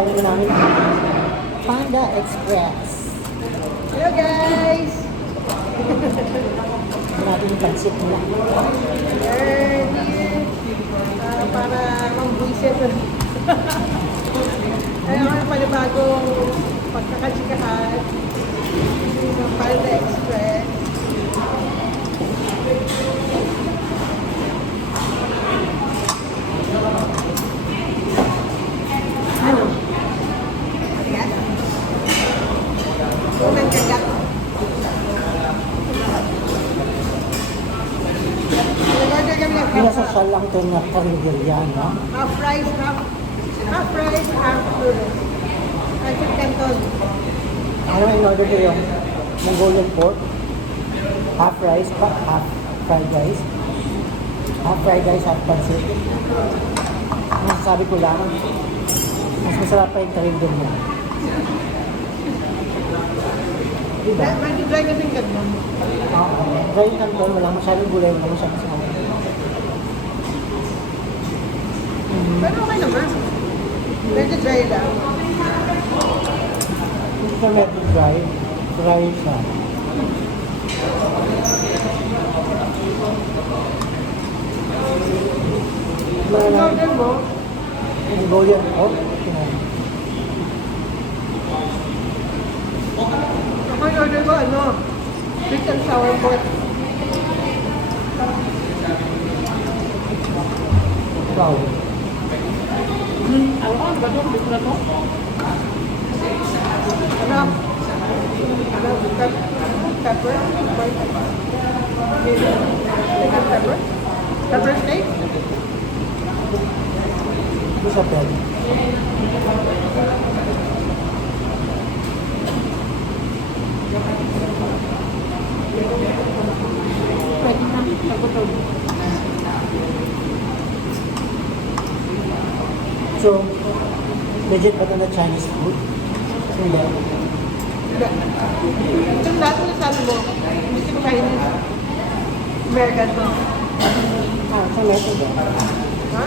dami ko namin. Panda Express. Hello guys! Natin yung pansit nila. Here. Para mambuisit. Kaya ako yung panibagong pagkakachikahan. Panda Express. Ano? Kagat? Unang kagat. Nag-order kami ng Pinasasal lang ito na karinderya, no? half rice, half noodles. Pancit Canton. Ano in order ko yung Mongolian pork? Half rice, half fried rice. Half fried rice, half pansit. Masasabi ko lang, mas masarap pa yung karinderya. Diba? Medyo dry kasi yung Canton. Oo. Dry yung kanton, walang masyadong gulay, walang masyadong sumama. Pero okay naman. Medyo dry lang. Hindi siya medyo dry. Dry siya. Ang order mo, Mongolian pork. ako yung order ko, ano, sweet and sour pork. Wow. Ano ba ito? Bito na to? Ano? Pepper? Chicken pepper? Pepper steak? Ito sa bed. Pwede na. Pagputog. So, legit ba ito na Chinese food? Hindi. Itong lahat mo sabi mo, hindi ko Chinese. American to. Ah, sa meron ba? Ha?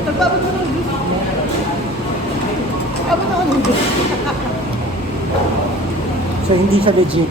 Nagpapot ako ng juice. Nagpapot ako ng juice. So, hindi siya legit.